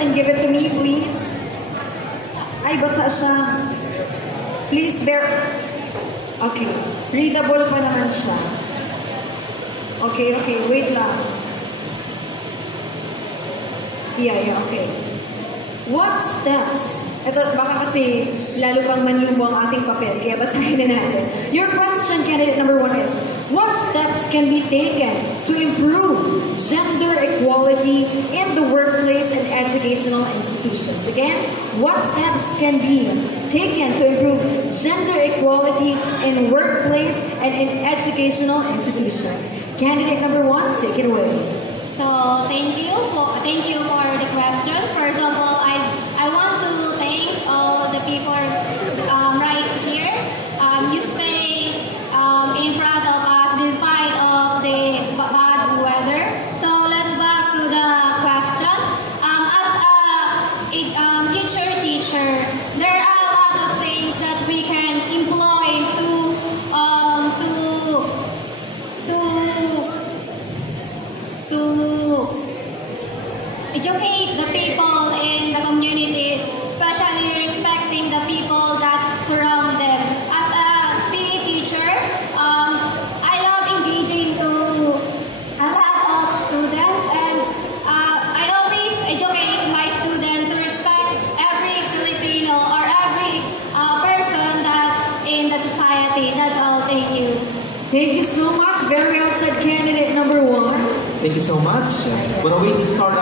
and give it to me, please. Ay, basa siya. Please bear. Okay. Readable pa naman siya. Okay, wait lang. Yeah, okay. What steps? Ito, baka kasi lalo pang manlumo ang ating papel, kaya basahin na natin. Your question, candidate number 1 is, what steps can be taken to improve gender equality in the workplace and educational institutions? Again, what steps can be taken to improve gender equality in workplace and in educational institutions? Candidate number 1, take it away. So thank you for the question. First of all, I want to thank all the people right here. You stay in front of us despite of the bad weather. So let's back to the question. As a teacher, there are a lot of things that we can employ to educate the people in the community, especially respecting the people that surround them. As a PE teacher, I love engaging to a lot of students, and I always educate my students to respect every Filipino or every person that in the society. That's all. Thank you. Thank you so much. Very well said, candidate number 1. Thank you so much. We're waiting to start